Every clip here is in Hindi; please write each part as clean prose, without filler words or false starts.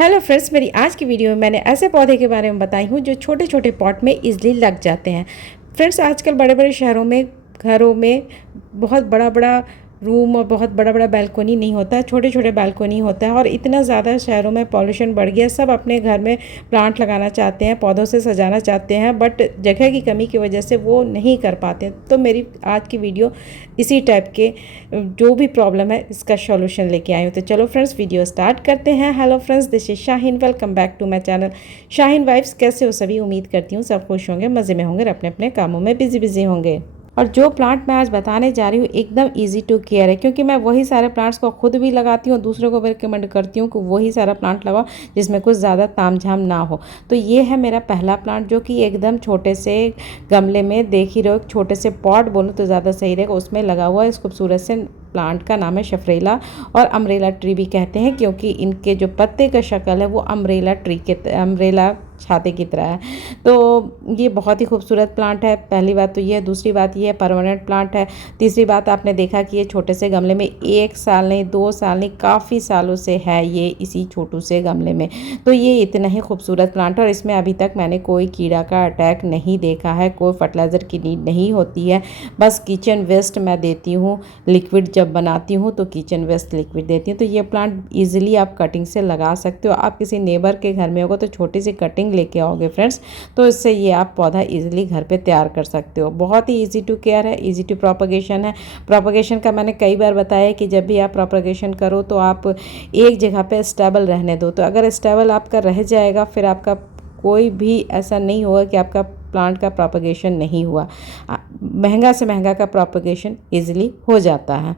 हेलो फ्रेंड्स, मेरी आज की वीडियो में मैंने ऐसे पौधे के बारे में बताई हूँ जो छोटे छोटे पॉट में इजीली लग जाते हैं। फ्रेंड्स, आजकल बड़े बड़े शहरों में घरों में बहुत बड़ा बड़ा रूम और बहुत बड़ा बड़ा बैल्कोनी नहीं होता है, छोटे छोटे बैल्कोनी होता है। और इतना ज़्यादा शहरों में पॉल्यूशन बढ़ गया, सब अपने घर में प्लांट लगाना चाहते हैं, पौधों से सजाना चाहते हैं, बट जगह की कमी की वजह से वो नहीं कर पाते। तो मेरी आज की वीडियो इसी टाइप के जो भी प्रॉब्लम है इसका सॉल्यूशन लेके आई हूँ। तो चलो फ्रेंड्स, वीडियो स्टार्ट करते हैं। Hello friends, this is Shaheen, welcome back to my channel Shaheen wife's. कैसे हो सभी? उम्मीद करती हूँ सब खुश होंगे, मज़े में होंगे और अपने अपने कामों में बिजी होंगे। और जो प्लांट मैं आज बताने जा रही हूँ एकदम इजी टू केयर है, क्योंकि मैं वही सारे प्लांट्स को खुद भी लगाती हूँ, दूसरों को भी रिकमेंड करती हूँ कि वही सारा प्लांट लगाओ जिसमें कुछ ज़्यादा तामझाम ना हो। तो ये है मेरा पहला प्लांट, जो कि एकदम छोटे से गमले में, देख ही रहो, छोटे से पॉट बोलूँ तो ज़्यादा सही रहेगा, उसमें लगा हुआ है। इस खूबसूरत से प्लांट का नाम है शफरेला, और अम्ब्रेला ट्री भी कहते हैं, क्योंकि इनके जो पत्ते का शक्ल है वो अम्ब्रेला ट्री के अम्ब्रेला छाते की तरह है। तो ये बहुत ही खूबसूरत प्लांट है। पहली बात तो ये है, दूसरी बात ये है परमानेंट प्लांट है। तीसरी बात, आपने देखा कि ये छोटे से गमले में 1 साल नहीं, 2 साल नहीं, काफ़ी सालों से है ये इसी छोटू से गमले में। तो ये इतना ही खूबसूरत प्लांट है, और इसमें अभी तक मैंने कोई कीड़ा का अटैक नहीं देखा है, कोई फर्टिलाइज़र की नीड नहीं होती है। बस किचन वेस्ट मैं देती हूँ लिक्विड, जब बनाती हूँ तो किचन वेस्ट लिक्विड देती हूँ। तो ये प्लांट ईजिली आप कटिंग से लगा सकते हो। आप किसी नेबर के घर में होगा तो छोटी सी कटिंग लेके आओगे फ्रेंड्स, तो इससे ये आप पौधा इजीली घर पे तैयार कर सकते हो। बहुत ही इजी टू केयर है, इजी टू प्रोपगेशन है। प्रोपगेशन का मैंने कई बार बताया कि जब भी आप प्रोपगेशन करो तो आप एक जगह पे स्टेबल रहने दो। तो अगर स्टेबल आपका रह जाएगा, फिर आपका कोई भी ऐसा नहीं होगा कि आपका प्लांट का प्रोपगेशन नहीं हुआ। महंगा से महंगा का प्रोपगेशन ईजिली हो जाता है।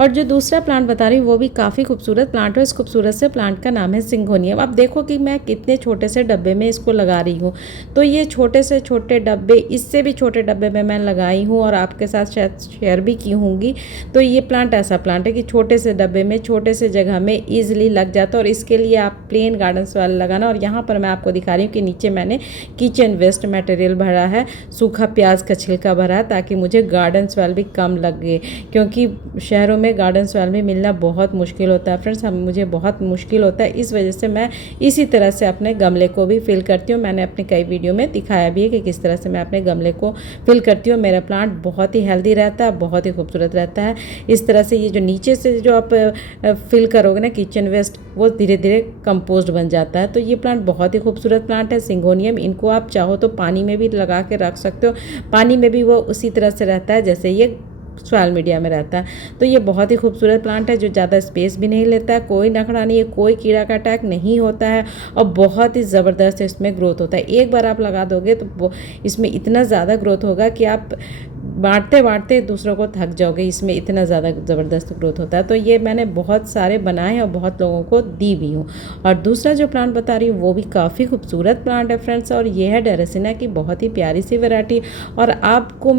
और जो दूसरा प्लांट बता रही हूँ वो भी काफ़ी खूबसूरत प्लांट है। इस खूबसूरत से प्लांट का नाम है सिंगोनियम। अब देखो कि मैं कितने छोटे से डब्बे में इसको लगा रही हूँ। तो ये छोटे से छोटे डब्बे, इससे भी छोटे डब्बे में मैं लगाई हूँ और आपके साथ शायद शेयर भी की होंगी। तो ये प्लांट ऐसा प्लांट है कि छोटे से डब्बे में, छोटे से जगह में ईजिली लग जाता है। और इसके लिए आप प्लेन गार्डन वाला लगाना। और यहाँ पर मैं आपको दिखा रही हूँ कि नीचे मैंने किचन वेस्ट मटेरियल भरा है, सूखा प्याज का छिलका भरा है, ताकि मुझे गार्डन सॉइल भी कम लगे, क्योंकि शहरों में गार्डन सॉइल में मिलना बहुत मुश्किल होता है फ्रेंड्स। मुझे बहुत मुश्किल होता है, इस वजह से मैं इसी तरह से अपने गमले को भी फिल करती हूँ। मैंने अपने कई वीडियो में दिखाया भी है कि किस तरह से मैं अपने गमले को फिल करती हूँ। मेरा प्लांट बहुत ही हेल्दी रहता है, बहुत ही खूबसूरत रहता है। इस तरह से ये जो नीचे से जो आप फिल करोगे ना किचन वेस्ट, वो धीरे धीरे कंपोस्ट बन जाता है। तो ये प्लांट बहुत ही खूबसूरत प्लांट है सिंगोनियम। इनको आप चाहो तो पानी में भी लगा के रख सकते हो, पानी में भी वो उसी तरह से रहता है जैसे ये सॉइल मीडिया में रहता है। तो ये बहुत ही खूबसूरत प्लांट है, जो ज़्यादा स्पेस भी नहीं लेता है, कोई नखड़ा नहीं है, कोई कीड़ा का अटैक नहीं होता है, और बहुत ही ज़बरदस्त इसमें ग्रोथ होता है। एक बार आप लगा दोगे तो इसमें इतना ज़्यादा ग्रोथ होगा कि आप बांटते बांटते दूसरों को थक जाओगे, इसमें इतना ज़्यादा ज़बरदस्त ग्रोथ होता है। तो ये मैंने बहुत सारे बनाए हैं और बहुत लोगों को दी भी हूँ। और दूसरा जो प्लांट बता रही हूँ वो भी काफ़ी खूबसूरत प्लांट है फ्रेंड्स, और ये है ड्रेसिना की बहुत ही प्यारी सी वैरायटी। और आपको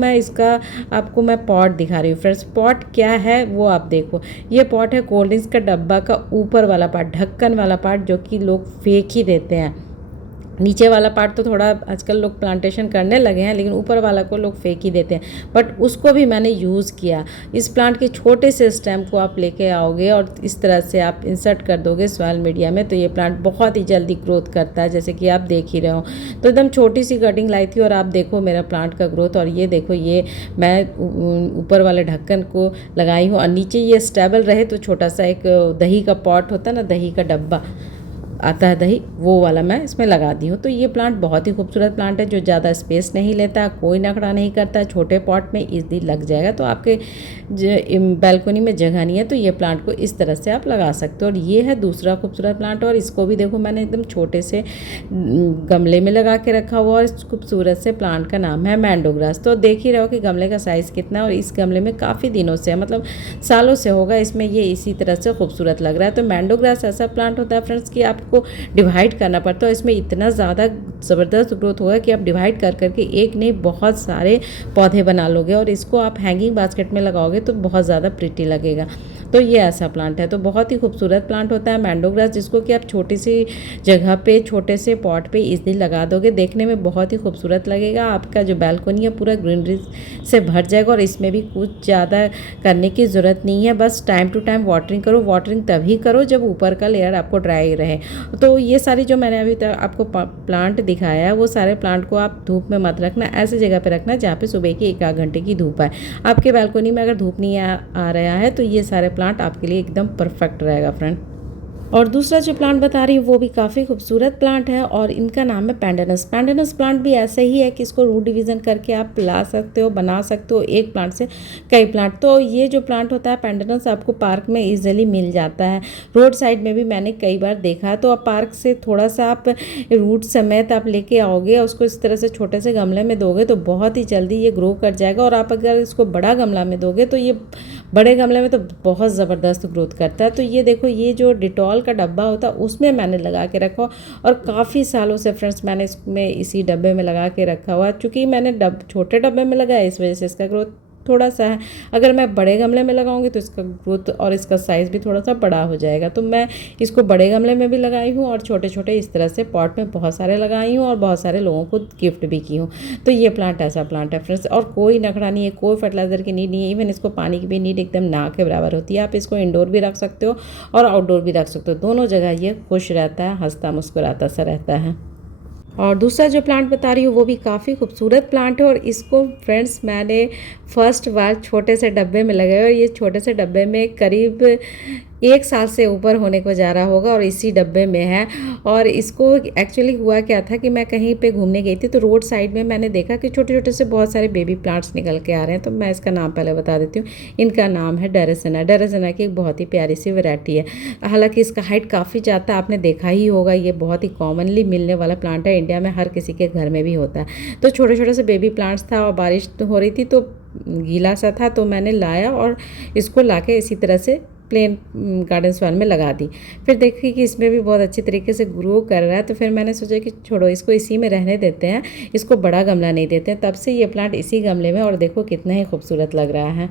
मैं पॉट दिखा रही हूँ फ्रेंड्स। पॉट क्या है वो आप देखो। ये पॉट है कोल्ड ड्रिंक्स का डब्बा का ऊपर वाला पार्ट, ढक्कन वाला पार्ट, जो कि लोग फेंक ही देते हैं। नीचे वाला पार्ट तो थोड़ा आजकल लोग प्लांटेशन करने लगे हैं, लेकिन ऊपर वाला को लोग फेंक ही देते हैं। बट उसको भी मैंने यूज़ किया। इस प्लांट के छोटे से स्टेम को आप लेके आओगे और इस तरह से आप इंसर्ट कर दोगे सॉइल मीडिया में, तो ये प्लांट बहुत ही जल्दी ग्रोथ करता है, जैसे कि आप देख ही रहे हो। तो एकदम छोटी सी कटिंग लाई थी और आप देखो मेरा प्लांट का ग्रोथ। और ये देखो, ये मैं ऊपर वाले ढक्कन को लगाई हूँ, और नीचे ये स्टेबल रहे तो छोटा सा एक दही का पॉट होता है ना, दही का डब्बा आता है दही, वो वाला मैं इसमें लगा दी हूँ। तो ये प्लांट बहुत ही खूबसूरत प्लांट है, जो ज़्यादा स्पेस नहीं लेता, कोई नखड़ा नहीं करता, छोटे पॉट में इजीली लग जाएगा। तो आपके बैल्कनी में जगह नहीं है तो ये प्लांट को इस तरह से आप लगा सकते हो। और ये है दूसरा खूबसूरत प्लांट, और इसको भी देखो मैंने एकदम छोटे से गमले में लगा के रखा हुआ। और इस खूबसूरत से प्लांट का नाम है मैंडोग्रास। तो देख ही रहो कि गमले का साइज़ कितना है, और इस गमले में काफ़ी दिनों से, मतलब सालों से होगा इसमें, ये इसी तरह से खूबसूरत लग रहा है। तो मैंडोग्रास ऐसा प्लांट होता है फ्रेंड्स कि आपको डिवाइड करना पड़ता है। इसमें इतना ज़्यादा ज़बरदस्त ग्रोथ होगा कि आप डिवाइड कर करके एक नहीं बहुत सारे पौधे बना लोगे, और इसको आप हैंगिंग बास्केट में लगाओगे तो बहुत ज़्यादा प्रिटी लगेगा। तो ये ऐसा प्लांट है। तो बहुत ही खूबसूरत प्लांट होता है मैंडो ग्रास, जिसको कि आप छोटी सी जगह पे छोटे से पॉट पे इजीली लगा दोगे, देखने में बहुत ही खूबसूरत लगेगा। आपका जो बालकनी है पूरा ग्रीनरी से भर जाएगा और इसमें भी कुछ ज़्यादा करने की ज़रूरत नहीं है। बस टाइम टू टाइम वाटरिंग करो। वाटरिंग तभी करो जब ऊपर का लेयर आपको ड्राई रहे। तो ये सारी जो मैंने अभी तक आपको प्लांट दिखाया है, वो सारे प्लांट को आप धूप में मत रखना, ऐसे जगह पे रखना जहाँ पे सुबह की 1 आध घंटे की धूप आए। आपके बालकनी में अगर धूप नहीं आ रहा है तो ये सारे प्लांट आपके लिए एकदम परफेक्ट रहेगा फ्रेंड। और दूसरा जो प्लांट बता रही हूँ वो भी काफ़ी खूबसूरत प्लांट है और इनका नाम है पेंडेनस। पेंडेनस प्लांट भी ऐसे ही है कि इसको रूट डिवीज़न करके आप ला सकते हो, बना सकते हो, एक प्लांट से कई प्लांट। तो ये जो प्लांट होता है पेंडेनस आपको पार्क में ईजिली मिल जाता है, रोड साइड में भी मैंने कई बार देखा है। तो आप पार्क से थोड़ा सा आप रूट समेत आप लेके आओगे, उसको इस तरह से छोटे से गमले में दोगे तो बहुत ही जल्दी ये ग्रो कर जाएगा। और आप अगर इसको बड़ा गमला में दोगे तो ये बड़े गमले में तो बहुत ज़बरदस्त ग्रोथ करता है। तो ये देखो, ये जो डिटॉल का डब्बा होता है उसमें मैंने लगा के रखा और काफ़ी सालों से फ्रेंड्स मैंने इसमें इसी डब्बे में लगा के रखा हुआ। चूँकि मैंने छोटे डब्बे में लगाया इस वजह से इसका ग्रोथ थोड़ा सा है। अगर मैं बड़े गमले में लगाऊंगी तो इसका ग्रोथ और इसका साइज़ भी थोड़ा सा बड़ा हो जाएगा। तो मैं इसको बड़े गमले में भी लगाई हूँ और छोटे छोटे इस तरह से पॉट में बहुत सारे लगाई हूँ और बहुत सारे लोगों को गिफ्ट भी की हूँ। तो ये प्लांट ऐसा प्लांट है फ्रेंड्स, और कोई नखड़ा नहीं है, कोई फर्टिलाइज़र की नीड नहीं है, इवन इसको पानी की भी नीड एकदम ना के बराबर होती है। आप इसको इंडोर भी रख सकते हो और आउटडोर भी रख सकते हो, दोनों जगह ये खुश रहता है, हंसता मुस्कुराता सा रहता है। और दूसरा जो प्लांट बता रही हूँ वो भी काफ़ी खूबसूरत प्लांट है और इसको फ्रेंड्स मैंने फर्स्ट बार छोटे से डब्बे में लगाया और ये छोटे से डब्बे में करीब 1 साल से ऊपर होने को जा रहा होगा और इसी डब्बे में है। और इसको एक्चुअली हुआ क्या था कि मैं कहीं पे घूमने गई थी तो रोड साइड में मैंने देखा कि छोटे छोटे से बहुत सारे बेबी प्लांट्स निकल के आ रहे हैं। तो मैं इसका नाम पहले बता देती हूँ। इनका नाम है डेरेसिना। डेरेसिना की एक बहुत ही प्यारी सी वैरायटी है। हालांकि इसका हाइट काफ़ी ज़्यादा, आपने देखा ही होगा, ये बहुत ही कॉमनली मिलने वाला प्लांट है, इंडिया में हर किसी के घर में भी होता है। तो छोटे छोटे से बेबी प्लांट्स था और बारिश हो रही थी तो गीला सा था, तो मैंने लाया और इसको लाके इसी तरह से प्लेन गार्डन सॉइल में लगा दी। फिर देखी कि इसमें भी बहुत अच्छी तरीके से ग्रो कर रहा है, तो फिर मैंने सोचा कि छोड़ो इसको इसी में रहने देते हैं, इसको बड़ा गमला नहीं देते हैं। तब से ये प्लांट इसी गमले में, और देखो कितना ही खूबसूरत लग रहा है।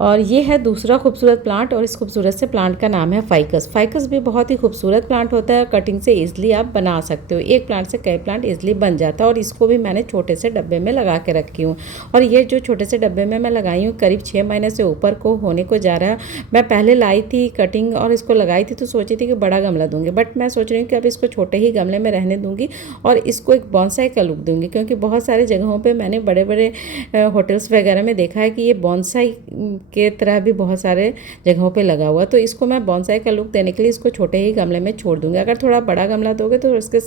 और ये है दूसरा खूबसूरत प्लांट और इस खूबसूरत से प्लांट का नाम है फाइकस। फाइकस भी बहुत ही खूबसूरत प्लांट होता है, कटिंग से इजीली आप बना सकते हो, एक प्लांट से कई प्लांट इजीली बन जाता है। और इसको भी मैंने छोटे से डब्बे में लगा के रखी हूँ। और ये जो छोटे से डब्बे में मैं लगाई हूँ करीब 6 महीने से ऊपर को होने को जा रहा है। मैं पहले लाई थी कटिंग और इसको लगाई थी तो सोची थी कि बड़ा गमला दूंगी, बट मैं सोच रही हूँ कि अब इसको छोटे ही गमले में रहने दूंगी और इसको एक बॉन्साई का लुक दूंगी। क्योंकि बहुत सारी जगहों पर मैंने बड़े बड़े होटल्स वगैरह में देखा है कि ये बॉन्साई के तरह भी बहुत सारे जगहों पे लगा हुआ। तो इसको मैं बॉन्साई का लुक देने के लिए इसको छोटे ही गमले में छोड़ दूंगी। अगर थोड़ा बड़ा गमला दोगे तो इसके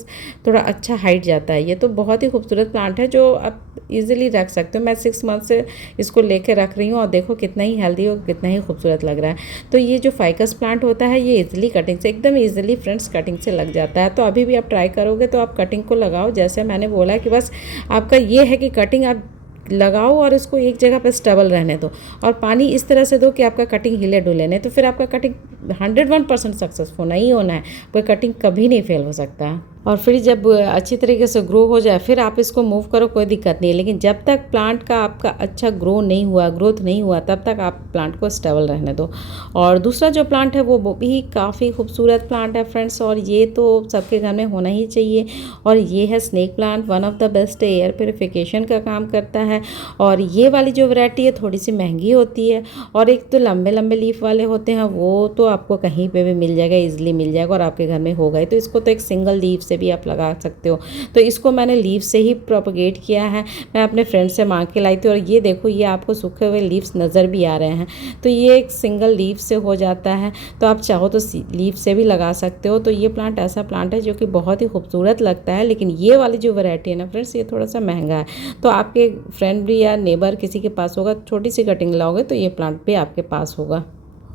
थोड़ा अच्छा हाइट जाता है। ये तो बहुत ही खूबसूरत प्लांट है जो आप इजीली रख सकते हो। मैं 6 मंथ से इसको लेके रख रही हूँ और देखो कितना ही हेल्दी और कितना ही खूबसूरत लग रहा है। तो ये जो फाइकस प्लांट होता है ये इजीली कटिंग से, एकदम इजीली फ्रेंड्स कटिंग से लग जाता है। तो अभी भी आप ट्राई करोगे तो आप कटिंग को लगाओ, जैसे मैंने बोला कि बस आपका ये है कि कटिंग आप लगाओ और इसको एक जगह पर स्टेबल रहने दो और पानी इस तरह से दो कि आपका कटिंग हिले डुले नहीं, तो फिर आपका कटिंग 101% सक्सेसफुल नहीं होना है, कोई कटिंग कभी नहीं फेल हो सकता है। और फिर जब अच्छी तरीके से ग्रो हो जाए फिर आप इसको मूव करो, कोई दिक्कत नहीं है। लेकिन जब तक प्लांट का आपका अच्छा ग्रोथ नहीं हुआ तब तक आप प्लांट को स्टेबल रहने दो। और दूसरा जो प्लांट है वो भी काफ़ी खूबसूरत प्लांट है फ्रेंड्स, और ये तो सबके घर में होना ही चाहिए। और ये है snake plant, one of the best air purification का काम करता है। और ये वाली जो वैरायटी है थोड़ी सी महंगी होती है, और एक तो लंबे लंबे लीफ वाले होते हैं, वो तो आपको कहीं पे भी मिल जाएगा, इजीली मिल जाएगा और आपके घर में होगा ही। तो इसको तो एक सिंगल लीफ से भी आप लगा सकते हो। तो इसको मैंने लीफ से ही प्रोपगेट किया है, मैं अपने फ्रेंड से मांग के लाई थी। और ये देखो ये आपको सूखे हुए लीव्स नज़र भी आ रहे हैं। तो ये एक सिंगल लीफ से हो जाता है, तो आप चाहो तो लीफ से भी लगा सकते हो। तो ये प्लांट ऐसा प्लांट है जो कि बहुत ही खूबसूरत लगता है। लेकिन ये वाली जो वैरायटी है ना फ्रेंड्स, ये थोड़ा सा महंगा है। तो आपके फ्रेंड भी या नेबर किसी के पास होगा, छोटी सी कटिंग लाओगे तो ये प्लांट भी आपके पास होगा।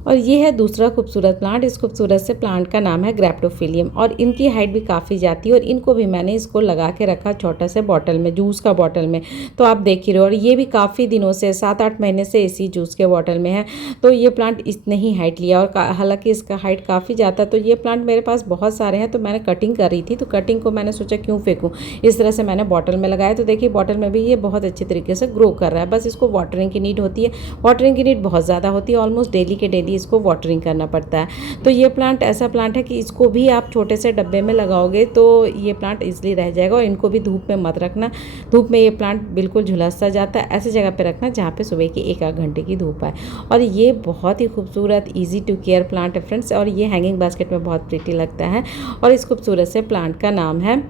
और ये है दूसरा खूबसूरत प्लांट। इस खूबसूरत से प्लांट का नाम है ग्रैप्टोफिलियम, और इनकी हाइट भी काफ़ी जाती है। और इनको भी मैंने इसको लगा के रखा छोटा से बॉटल में, जूस का बॉटल में, तो आप देख ही रहे हो। और ये भी काफ़ी दिनों से 7-8 महीने से इसी जूस के बॉटल में है। तो ये प्लांट इतने ही हाइट लिया, और हालांकि इसका हाइट काफ़ी जाता है। तो ये प्लांट मेरे पास बहुत सारे हैं, तो मैंने कटिंग कर रही थी, तो कटिंग को मैंने सोचा क्यों फेंकूँ, इस तरह से मैंने बॉटल में लगाया। तो देखिए बॉटल में भी ये बहुत अच्छी तरीके से ग्रो कर रहा है। बस इसको वाटरिंग की नीड होती है, वाटरिंग की नीड बहुत ज़्यादा होती है, ऑलमोस्ट डेली के डेली इसको वाटरिंग करना पड़ता है। तो ये प्लांट ऐसा प्लांट है कि इसको भी आप छोटे से डब्बे में लगाओगे तो ये प्लांट ईजिली रह जाएगा। और इनको भी धूप में मत रखना, धूप में ये प्लांट बिल्कुल झुलस सा जाता है। ऐसी जगह पे रखना जहाँ पे सुबह की 1 आध घंटे की धूप आए। और ये बहुत ही खूबसूरत ईजी टू केयर प्लांट है फ्रेंड्स, और ये हैंगिंग बास्केट में बहुत प्रीटी लगता है। और इस खूबसूरत से प्लांट का नाम है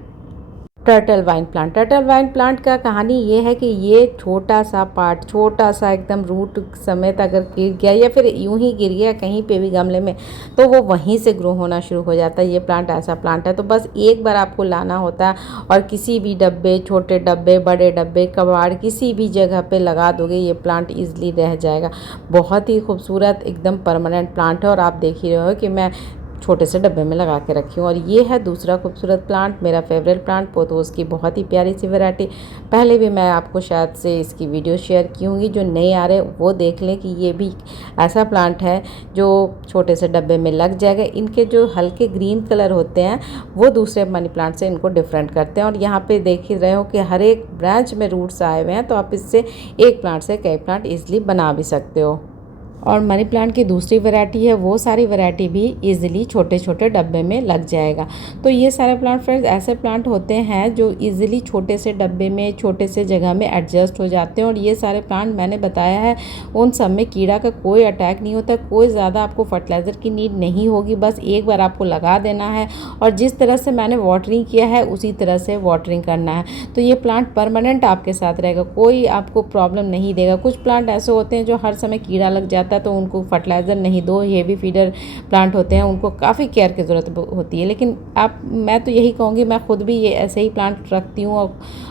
turtle vine plant. Turtle vine plant का कहानी ये है कि ये छोटा सा पार्ट, छोटा सा एकदम रूट समेत अगर गिर गया या फिर यूं ही गिर गया कहीं पे भी गमले में, तो वो वहीं से ग्रो होना शुरू हो जाता है। ये प्लांट ऐसा प्लांट है। तो बस एक बार आपको लाना होता है और किसी भी डब्बे, छोटे डब्बे, बड़े डब्बे, कबाड़, किसी भी जगह पे लगा दोगे, ये प्लांट ईजिली रह जाएगा। बहुत ही खूबसूरत एकदम परमानेंट प्लांट है। और आप देख ही रहे हो कि मैं छोटे से डब्बे में लगा के रखी हूँ। और ये है दूसरा खूबसूरत प्लांट, मेरा फेवरेट प्लांट, पोथोस की बहुत ही प्यारी सी वैरायटी। पहले भी मैं आपको शायद से इसकी वीडियो शेयर की होंगी, जो नए आ रहे वो देख लें कि ये भी ऐसा प्लांट है जो छोटे से डब्बे में लग जाएगा। इनके जो हल्के ग्रीन कलर होते हैं वो दूसरे मनी प्लांट से इनको डिफरेंट करते हैं। और यहाँ पे देख ही रहे हो कि हर एक ब्रांच में रूट्स आए हुए हैं, तो आप इससे एक प्लांट से कई प्लांट ईजिली बना भी सकते हो। और मनी प्लांट की दूसरी वैरायटी है, वो सारी वैरायटी भी इजीली छोटे छोटे डब्बे में लग जाएगा। तो ये सारे प्लांट फ्रेंड्स ऐसे प्लांट होते हैं जो इजीली छोटे से डब्बे में, छोटे से जगह में एडजस्ट हो जाते हैं। और ये सारे प्लांट मैंने बताया है, उन सब में कीड़ा का कोई अटैक नहीं होता, कोई ज़्यादा आपको फर्टिलाइज़र की नीड नहीं होगी। बस एक बार आपको लगा देना है और जिस तरह से मैंने वाटरिंग किया है उसी तरह से वाटरिंग करना है। तो ये प्लांट परमानेंट आपके साथ रहेगा, कोई आपको प्रॉब्लम नहीं देगा। कुछ प्लांट ऐसे होते हैं जो हर समय कीड़ा लग जाता है तो उनको फर्टिलाइज़र नहीं दो, हेवी फीडर प्लांट होते हैं, उनको काफ़ी केयर की ज़रूरत होती है। लेकिन मैं तो यही कहूँगी, मैं खुद भी ये ऐसे ही प्लांट रखती हूँ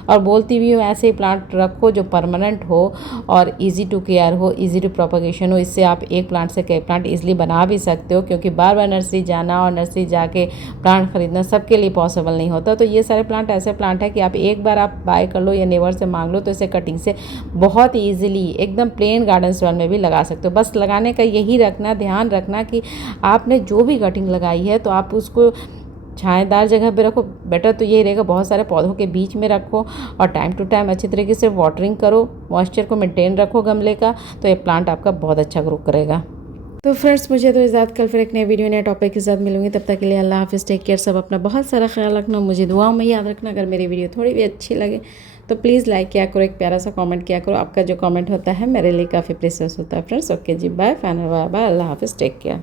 और बोलती भी हूँ ऐसे ही प्लांट रखो जो परमानेंट हो और इजी टू केयर हो, इजी टू प्रोपगेशन हो। इससे आप एक प्लांट से कई प्लांट इजीली बना भी सकते हो, क्योंकि बार बार नर्सरी जाना और नर्सरी जाके प्लांट खरीदना सबके लिए पॉसिबल नहीं होता। तो ये सारे प्लांट ऐसे प्लांट है कि आप एक बार आप बाय कर लो या नेबर से मांग लो, तो इसे कटिंग से बहुत ईजिली एकदम प्लेन गार्डन स्टोर में भी लगा सकते हो। बस लगाने का यही रखना, ध्यान रखना कि आपने जो भी कटिंग लगाई है तो आप उसको छाएदार जगह पे रखो। बेटर तो ये रहेगा बहुत सारे पौधों के बीच में रखो और टाइम टू टाइम अच्छी तरीके से वाटरिंग करो, मॉइस्चर को मेंटेन रखो गमले का, तो ये प्लांट आपका बहुत अच्छा ग्रो करेगा। तो फ्रेंड्स, मुझे तो इजाज़त, कल फिर एक नए वीडियो नए टॉपिक के साथ मिलूंगी। तब तक के लिए अल्लाह हाफिज़, टेक केयर, सब अपना बहुत सारा ख्याल रखना, मुझे दुआओं में याद रखना। अगर मेरी वीडियो थोड़ी भी अच्छी लगे तो प्लीज़ लाइक किया करो, एक प्यारा सा कमेंट किया करो। आपका जो कमेंट होता है मेरे लिए काफ़ी प्रेशियस होता है फ्रेंड्स। ओके जी, बाय, फाइनल बाय बाय, अल्लाह हाफिज़, टेक केयर।